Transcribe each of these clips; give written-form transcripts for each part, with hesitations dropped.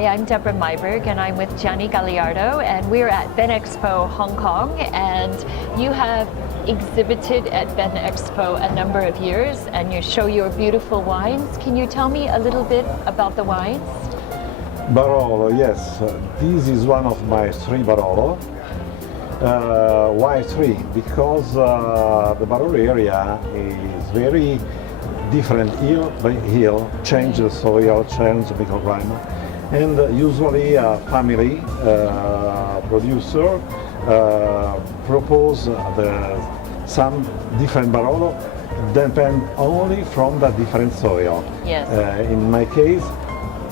Hi, I'm Deborah Myberg, and I'm with Gianni Gagliardo, and we're at Expo Hong Kong, and you have exhibited at Expo a number of years, and you show your beautiful wines. Can you tell me a little bit about the wines? Barolo, yes. This is one of my three Barolo. Why three? Because the Barolo area is very different hill by hill, change the soil, change the microclimate, and usually a family producer propose some different Barolo depend only from the different soil. Yes. In my case,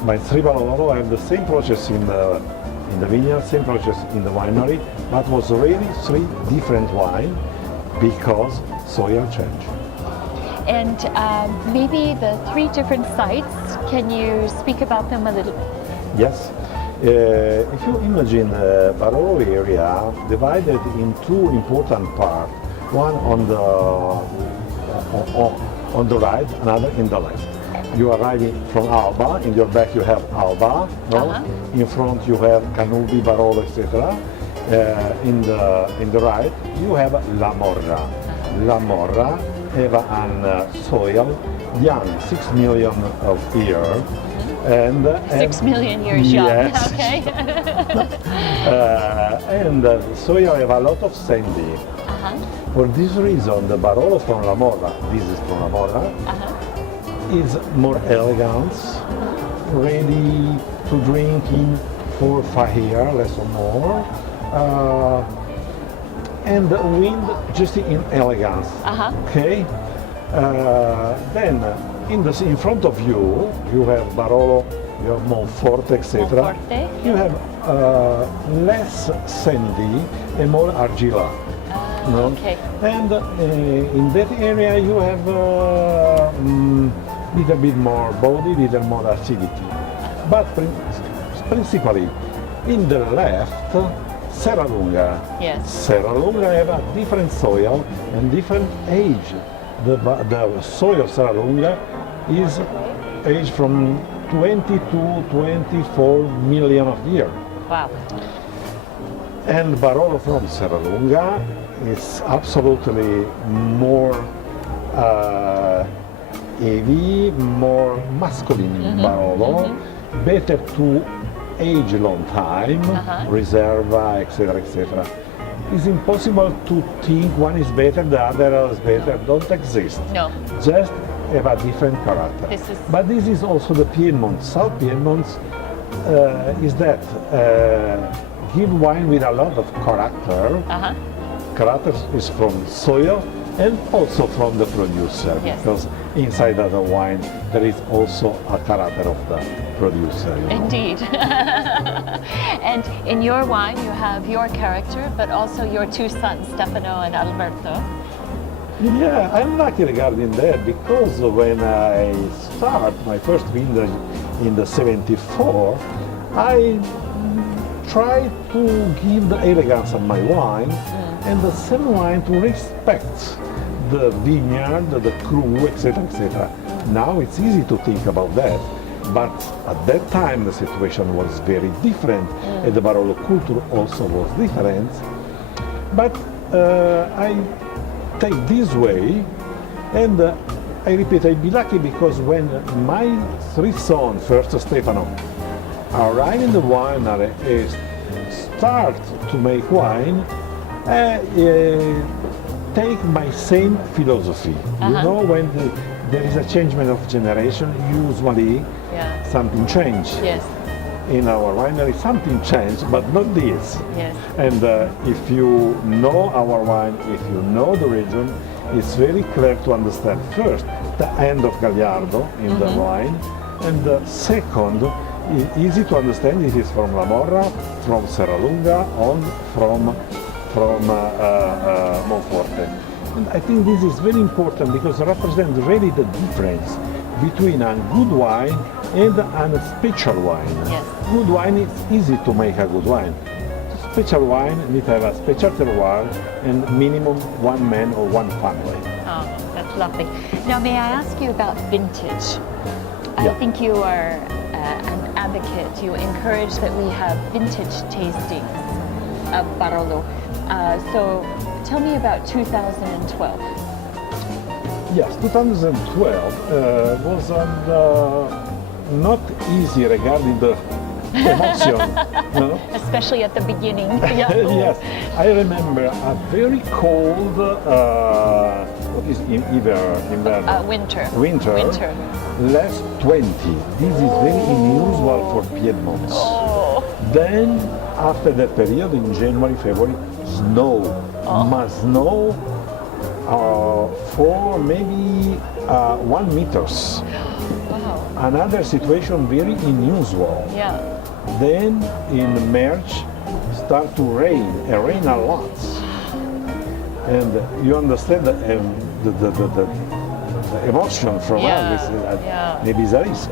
my three Barolo have the same process in the vineyard, same process in the winery, but was really three different wine because soil change. And maybe the three different sites, can you speak about them a little? Yes. If you imagine the Barolo area divided in two important parts, one on the right, another in the left. You are arriving from Alba, in your back you have Alba, no? In front you have Canubi, Barolo, etc. In the right you have La Morra. La Morra have a soil young, 6 million of years. And 6 million years young, yes. Okay. And the soil have a lot of sandy. For this reason, the Barolo from La Morra, this is from La Morra, is more elegant, ready to drink in 4 or 5 years, less or more. And the wind just in elegance. Okay. Then in front of you, you have Barolo, you have Monforte, etc. You have less sandy and more argilla. No? Okay. And in that area you have little bit more body, little more acidity. But principally in the left, Serralunga. Yes. Serralunga have a different soil and different age. The soil of Serralunga is aged from 20 to 24 million of years. Wow. And Barolo from Serralunga is absolutely more heavy, more masculine Barolo, better to age a long time, Reserva, etc., etc. It's impossible to think one is better, the other is better. Don't exist. No. Just have a different character. But this is also the Piedmont. South Piedmont is that give wine with a lot of character. Character is from soil and also from the producer, because inside of the wine there is also a character of the producer. You know? Indeed. And in your wine you have your character, but also your two sons, Stefano and Alberto. Yeah, I'm lucky regarding that, because when I start my first vintage in the 74, I try to give the elegance of my wine and the same wine to respect the vineyard, the crew, etc., etc. Now it's easy to think about that, but at that time the situation was very different, and the Barolo culture also was different. But I take this way, and I repeat, I'll be lucky because when my three sons, first Stefano, arrive in the winery and start to make wine, take my same philosophy. You know, when there is a changement of generation, usually something changes. Yes. In our winery, something changed, but not this. Yes. And if you know our wine, if you know the region, it's very clear to understand first the end of Gagliardo in the wine, and second, it's easy to understand it is from La Morra, from Serralunga, or from Monforte. And I think this is very important because it represents really the difference between a good wine and a special wine. Yes. Good wine is easy to make a good wine. Special wine needs to have a special terroir and minimum one man or one family. Oh, that's lovely. Now, may I ask you about vintage? I think you are an advocate. You encourage that we have vintage tastings of Barolo. So tell me about 2012. Yes, 2012 was not easy regarding the emotion. No? Especially at the beginning. Yes, I remember a very cold, what is inverno? Winter. Less 20. This is very unusual for Piedmont. Oh. Then, after that period, in January, February, snow. Must snow for maybe 1 meters. Wow. Another situation very unusual. Yeah. Then in March start to rain, and rain a lot. And you understand the emotion from us, maybe it's a risk.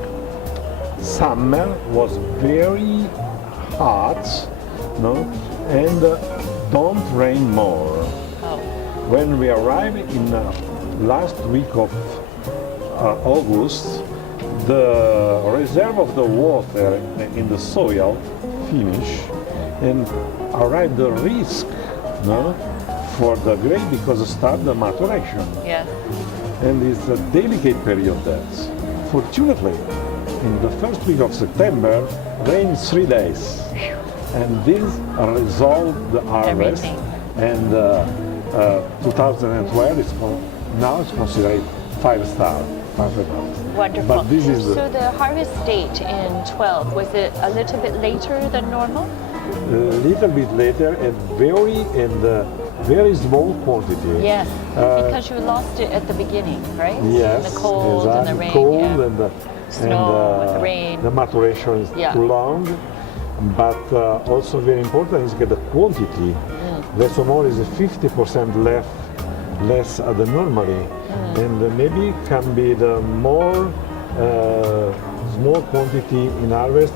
Summer was very hot, no? And don't rain more. Oh. When we arrived in last week of August, the reserve of the water in the soil finish and arrive the risk, no, for the grape because start the maturation. Yes. And it's a delicate period that. Fortunately, in the first week of September, rains 3 days. And this resolved the harvest. Everything. And 2012 is now it's considered 5-star. Wonderful. But this is so the harvest date in 12, was it a little bit later than normal? a little bit later and very small quantity. Yes, because you lost it at the beginning, right? Yes, In the cold and the rain. cold yeah. and Snow and the rain. The maturation is Yeah. too long, but also very important is get the quantity. Less or more is 50% less than normally, and maybe can be the more small quantity in harvest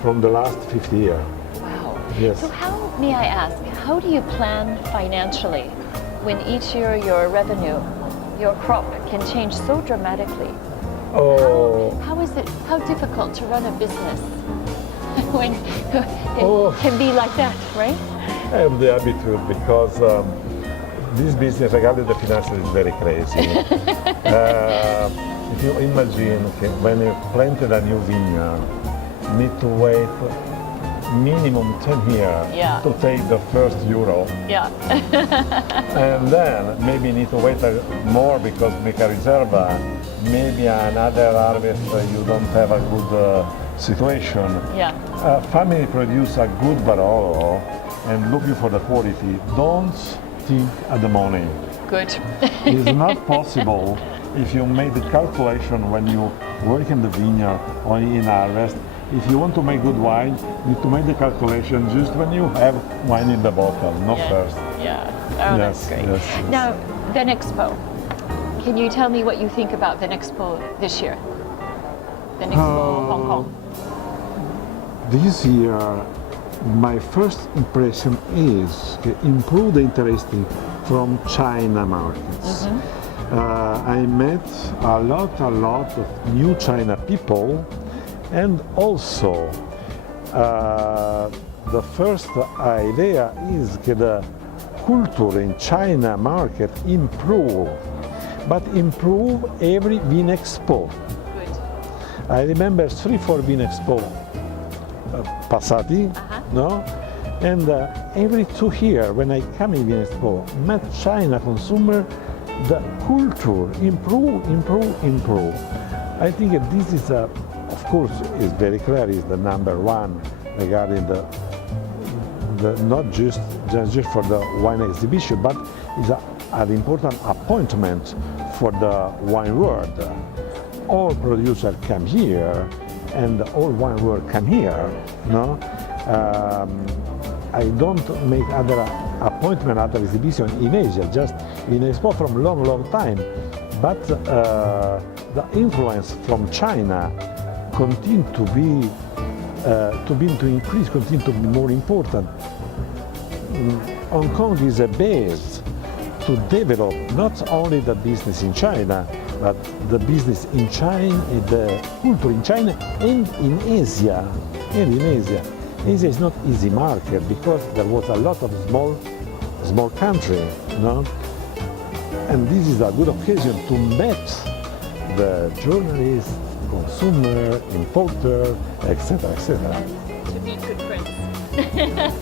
from the last 50 years. Wow. Yes. So how, may I ask, how do you plan financially when each year your revenue, your crop can change so dramatically? Oh. How difficult to run a business when it can be like that, right? I have the attitude because this business regarding the finances is very crazy. If you imagine, okay, when you planted a new vineyard, need to wait minimum 10 years to take the first euro. Yeah. And then maybe need to wait more because make a reserva. Maybe another harvest you don't have a good situation. Yeah. Family produce a good Barolo and looking for the quality. Don't think at the money. Good. It's not possible if you make the calculation when you work in the vineyard or in harvest. If you want to make good wine, you need to make the calculation just when you have wine in the bottle, not first. Yeah. Oh, that's great. Yes. Now, Vinexpo. Can you tell me what you think about Vinexpo this year? Vinexpo Hong Kong. This year, my first impression is improve the interest from China markets. I met a lot of new China people, and also the first idea is that the culture in China market improve, but improve every Vinexpo. Good. I remember 3-4 Vinexpo passati, no? And every 2 years when I come in Vinexpo, met China consumer, the culture improve. I think that this is of course, is very clear, is the number one regarding the not just for the wine exhibition, but is an important appointment for the wine world. All producers come here, and all wine world come here. No, I don't make other appointment, other exhibition in Asia, just in Expo from long time. But the influence from China continue to increase, continue to be more important. Hong Kong is a base to develop not only the business in China, but the business in China, the culture in China and in Asia, Asia is not easy market because there was a lot of small country, no? And this is a good occasion to meet the journalist, consumer, importer, etc., etc. To meet good friends.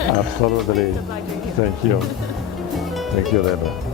Absolutely. It's a pleasure here. Thank you. Thank you, Deborah.